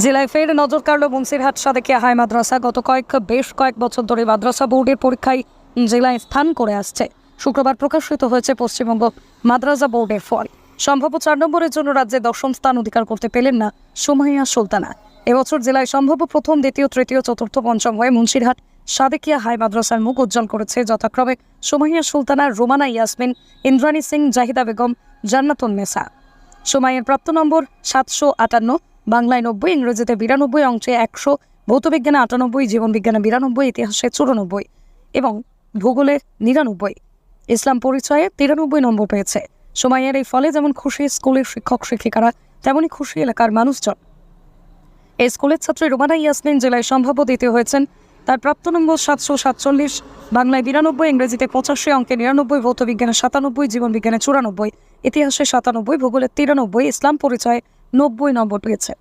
জেলায় ফের নজর কাড়ল মুন্সিরহাট সাদেকিয়া হাই মাদ্রাসা। গত কয়েক, বেশ কয়েক বছর ধরে মাদ্রাসা বোর্ডের পরীক্ষায় জেলায় স্থান করে আসছে। শুক্রবার প্রকাশিত হয়েছে পশ্চিমবঙ্গ মাদ্রাসা বোর্ডের ফল। সম্ভাব্য চার নম্বরের জন্য রাজ্যে দশম স্থান অধিকার করতে পেলেন না সুমাইয়া সুলতানা। এবছর জেলায় সম্ভাব্য প্রথম, দ্বিতীয়, তৃতীয়, চতুর্থ, পঞ্চম হয়ে মুন্সিরহাট সাদেকিয়া হাই মাদ্রাসার মুখ উজ্জ্বল করেছে যথাক্রমে সুমাইয়া সুলতানা, রোমানা ইয়াসমিন, ইন্দ্রাণী সিং, জাহিদা বেগম জান্নাতুন নেসা। সময়ের প্রাপ্ত নম্বর সাতশো আটান্ন। বাংলায় নব্বই, ইংরেজিতে বিরানব্বই অংশে একশো, ভৌতবিজ্ঞানে আটানব্বই, জীবনবিজ্ঞানে বিরানব্বই, ইতিহাসে চুরানব্বই এবং ভূগোলে নিরানব্বই। ইসলাম পরিচয়ে তিরানব্বই নম্বর পেয়েছে। সময়ের এই ফলে যেমন খুশি স্কুলের শিক্ষক, শিক্ষিকারা তেমনই খুশি এলাকার মানুষজন। এই স্কুলের ছাত্রী রোমানা ইয়াসমিন জেলায় সম্ভাব্য দ্বিতীয় হয়েছেন। তার প্রাপ্ত নম্বর সাতশো সাতচল্লিশ। বাংলায় বিরানব্বই, ইংরেজিতে পঁচাশি অঙ্কে নিরানব্বই, ভৌতবিজ্ঞানে সাতানব্বই, জীবনবিজ্ঞানে চুরানব্বই, ইতিহাসে সাতানব্বই, ভূগোলে তিরানব্বই, ইসলাম পরিচয়ে নব্বই নম্বর পেয়েছে।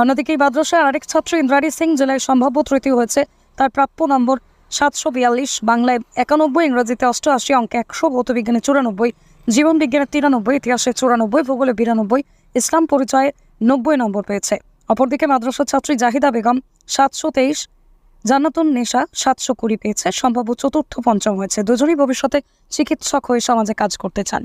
অন্যদিকে এই মাদ্রাসার আরেক ছাত্র ইন্দ্রাণী সিং, জেলায় সম্ভাব্য তৃতীয় হয়েছে, তার প্রাপ্য নম্বর সাতশো বিয়াল্লিশ, বাংলায় একানব্বই, ইংরেজিতে অষ্টআশি অঙ্কে একশো, ভৌতবিজ্ঞানে চুরানব্বই, জীবনবিজ্ঞানে তিরানব্বই, ইতিহাসে চুরানব্বই, ভূগোলে বিরানব্বই, ইসলাম পরিচয়ে নব্বই নম্বর পেয়েছে। অপরদিকে মাদ্রাসার ছাত্রী জাহিদা বেগম সাতশো তেইশ, জান্নাতুন নেশা সাতশো কুড়ি পেয়েছে, সম্ভাব্য চতুর্থ পঞ্চম হয়েছে। দুজনই ভবিষ্যতে চিকিৎসক হয়ে সমাজে কাজ করতে চান।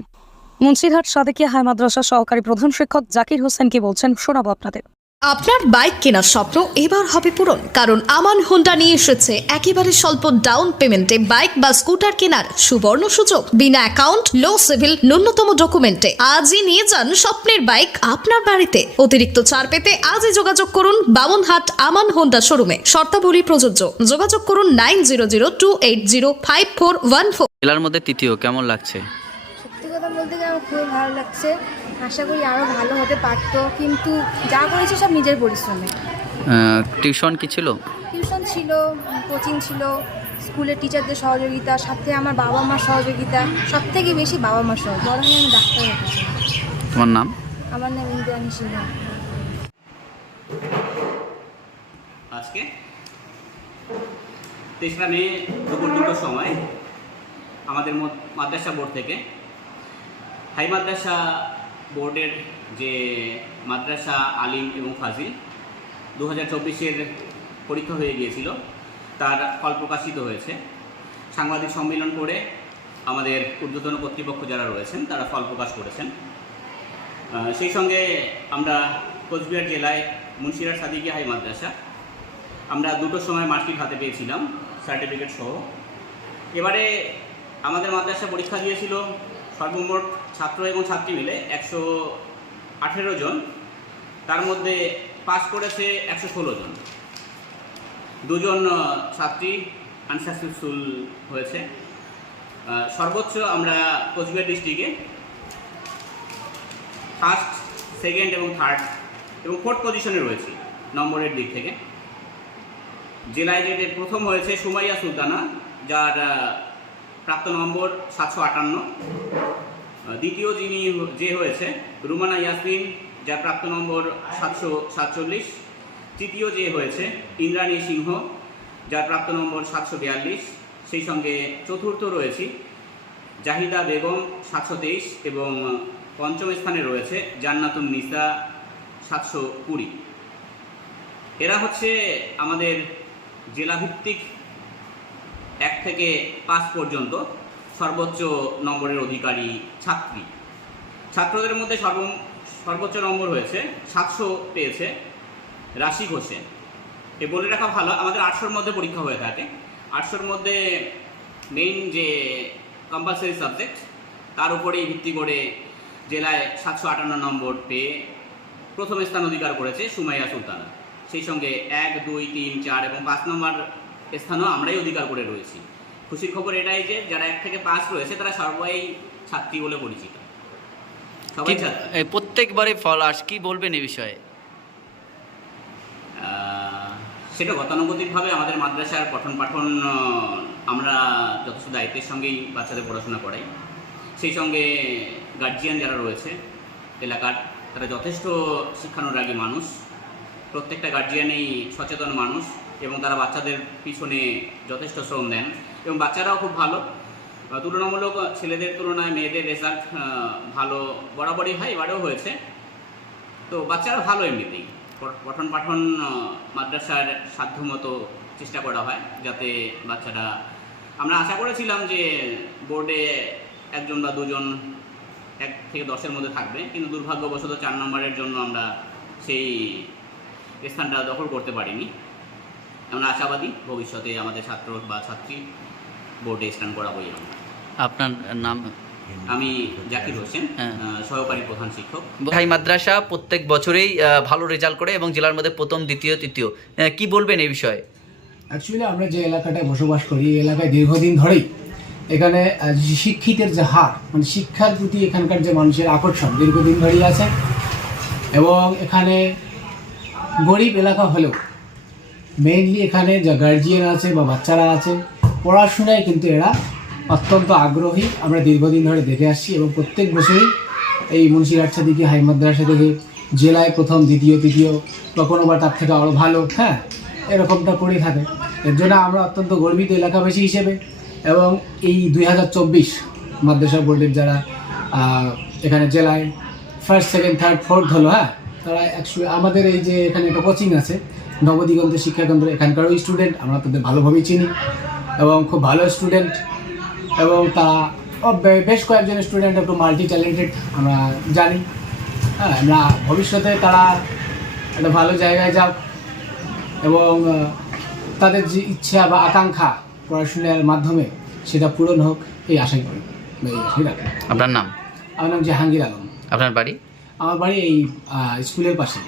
মুন্সিরহাট সাদেকিয়া হাই মাদ্রাসা সহকারী প্রধান শিক্ষক জাকির হোসেন কি বলছেন শোনাবো আপনাদের। আপনার বাইক কেনার স্বপ্ন এবার হবে পূরণ কারণ আমান হোন্ডা নিয়ে এসেছে একেবারে স্বল্প ডাউন পেমেন্টে বাইক বা স্কুটার কেনার সুবর্ণ সুযোগ। বিনা অ্যাকাউন্ট লো সিভিল ন্যূনতম ডকুমেন্টে। আজই নিয়ে যান স্বপ্নের বাইক আপনার বাড়িতে। অতিরিক্ত ছাড় পেতে আজই যোগাযোগ করুন বামনহাট আমান হোন্ডা শোরুমে। শর্তাবলী প্রযোজ্য। যোগাযোগ করুন nine zero zero two eight zero five four one four. জেলার মধ্যে তৃতীয় কেমন লাগছে? কথা বলতে গেলে আমার খুবই ভালো লাগছে। আশা করি আরও ভালো হতে পারতো। কিন্তু যা করেছি সব নিজের পরিশ্রমে। টিউশন কি ছিল? টিউশন ছিল কোচিং ছিল স্কুলের টিচারদের সহযোগিতা সাথে আমার বাবা মার সহযোগিতা সব থেকে বেশি বাবা মার সহযোগিতা বরং আমি ডাক্তার হতে চাই। তোমার নাম? আমার নাম ইন্দ্রাণী সিংহ আজকে তেসরা মে দুপুর দুটোর সময় আমাদের মাদ্রাসা বোর্ড থেকে হাই মাদ্রাসা বোর্ডের যে মাদ্রাসা আলিম এবং ফাজিল দু হাজার চব্বিশের পরীক্ষা হয়ে গিয়েছিল, তার ফল প্রকাশিত হয়েছে। সাংবাদিক সম্মেলন করে আমাদের ঊর্ধ্বতন কর্তৃপক্ষ যারা রয়েছেন, তারা ফল প্রকাশ করেছেন। সেই সঙ্গে আমরা কোচবিহার জেলায় মুন্সিরাট সাদিকিয়া হাই মাদ্রাসা, আমরা দুটোর সময় মার্কশিট হাতে পেয়েছিলাম, সার্টিফিকেট সহ। এবারে আমাদের মাদ্রাসা পরীক্ষা দিয়েছিল সর্বমোট ছাত্র এবং ছাত্রী মিলে একশো আঠেরো জন। তার মধ্যে পাস করেছে একশো ষোলো জন। দুজন ছাত্রী আনসাকসেসফুল হয়েছে। সর্বোচ্চ আমরা কোচবিহার ডিস্ট্রিক্টে ফার্স্ট, সেকেন্ড এবং থার্ড এবং ফোর্থ পজিশনে রয়েছে নম্বরের দিক থেকে। জেলায় যে যে প্রথম হয়েছে সুমাইয়া সুলতানা, যার প্রাপ্ত নম্বর সাতশো আটান্ন। দ্বিতীয় যিনি যে হয়েছে, রুমানা ইয়াসমিন, যার প্রাপ্ত নম্বর সাতশো সাতচল্লিশ। তৃতীয় যে হয়েছে, ইন্দ্রাণী সিংহ, যার প্রাপ্ত নম্বর সাতশো বিয়াল্লিশ। সেই সঙ্গে চতুর্থ রয়েছি, জাহিদা বেগম, সাতশো তেইশ এবং পঞ্চম স্থানে রয়েছে, জান্নাতুন নিসা, সাতশো কুড়ি। এরা হচ্ছে আমাদের জেলাভিত্তিক এক থেকে পাঁচ পর্যন্ত। সর্বোচ্চ নম্বরের অধিকারী ছাত্রী। ছাত্রদের মধ্যে সর্ব, সর্বোচ্চ নম্বর হয়েছে সাতশো পেয়েছে রাশিক হোসেন। এ বলে রাখা ভালো, আমাদের আটশোর মধ্যে পরীক্ষা হয়ে থাকে। আটশোর মধ্যে মেইন যে কম্পালসারি সাবজেক্ট তার উপরেই ভিত্তি করে জেলায় সাতশো আটান্ন নম্বর পেয়ে প্রথম স্থান অধিকার করেছে সুমাইয়া সুলতানা। সেই সঙ্গে এক, দুই, তিন, চার এবং পাঁচ নম্বর স্থানও আমরাই অধিকার করে রয়েছি। খুশির খবর এটাই যে যারা এক থেকে পাঁচ রয়েছে তারা সবাই ছাত্রী বলে পরিচিত। সবাই ছাত্রী। প্রত্যেকবারে ফল আস কি বলবেন এই বিষয়ে? সেটা গতানুগতিকভাবে আমাদের মাদ্রাসার পঠন পাঠন আমরা যথেষ্ট দায়িত্বের সঙ্গেই বাচ্চাদের পড়াশোনা করাই। সেই সঙ্গে গার্জিয়ান যারা রয়েছে এলাকার তারা যথেষ্ট শিক্ষানুরাগী মানুষ। প্রত্যেকটা গার্জিয়ানই সচেতন মানুষ এবং তারা বাচ্চাদের পিছনে যথেষ্ট শ্রম দেন। এবং বাচ্চারাও খুব ভালো। তুলনামূলক ছেলেদের তুলনায় মেয়েদের রেজাল্ট ভালো বরাবরই হয়, এবারেও হয়েছে। তো বাচ্চারা ভালো এমনিতেই। পঠন পাঠন মাদ্রাসার সাধ্যমতো চেষ্টা করা হয় যাতে বাচ্চারা, আমরা আশা করেছিলাম যে বোর্ডে একজন বা দুজন এক থেকে দশের মধ্যে থাকবে, কিন্তু দুর্ভাগ্যবশত চার নম্বরের জন্য আমরা সেই স্থানটা দখল করতে পারিনি। আমরা আশাবাদী ভবিষ্যতে আমাদের ছাত্র বা ছাত্রী বোর্ডে স্থান করাবোই আমরা। আপনার নাম? আমি জাকির হোসেন হ্যাঁ। সহকারী প্রধান শিক্ষক। হাই মাদ্রাসা প্রত্যেক বছরেই ভালো রেজাল্ট করে এবং জেলার মধ্যে প্রথম দ্বিতীয় তৃতীয়। কি বলবেন এই বিষয়ে? অ্যাকচুয়ালি আমরা যে এলাকাটায় বসবাস করি এই এলাকায় দীর্ঘদিন ধরেই এখানে শিক্ষিতের যে হার মানে শিক্ষার প্রতি এখানকার যে মানুষের আকর্ষণ দীর্ঘদিন ধরেই আছে। এবং এখানে গরিব এলাকা হলেও মেইনলি এখানে যা গার্জিয়ান আছে বা বাচ্চারা আছে পড়াশোনায় কিন্তু এরা অত্যন্ত আগ্রহী। আমরা দীর্ঘদিন ধরে দেখে আসছি এবং প্রত্যেক বছরই এই মুন্সিরহাট সাদিকি হাই মাদ্রাসা থেকে জেলায় প্রথম, দ্বিতীয়, তৃতীয় কোনো বা তার থেকে আরও ভালো হ্যাঁ এরকমটা করে থাকে। এর জন্য আমরা অত্যন্ত গর্বিত এলাকাবাসী হিসেবে এবং এই দুই হাজার চব্বিশ মাদ্রাসা বোর্ডের যারা এখানে জেলায় ফার্স্ট সেকেন্ড থার্ড ফোর্থ হলো হ্যাঁ তারা অ্যাকচুয়ালি আমাদের এই যে এখানে একটা কোচিং আছে, নবদিগন্ত শিক্ষাকেন্দ্র এখানকারও স্টুডেন্ট আমরা তাদের ভালোভাবেই চিনি। এবং খুব ভালো স্টুডেন্ট এবং তারা বেশ কয়েকজন স্টুডেন্ট একটু মাল্টি ট্যালেন্টেড আমরা জানি। হ্যাঁ আমরা ভবিষ্যতে তারা একটা ভালো জায়গায় যাক এবং তাদের যে ইচ্ছা বা আকাঙ্ক্ষা পড়াশোনার মাধ্যমে সেটা পূরণ হোক এই আশাই করি। আপনার নাম? আমার নাম জাহাঙ্গীর আলম। আপনার বাড়ি? আমার বাড়ি এই স্কুলের পাশে।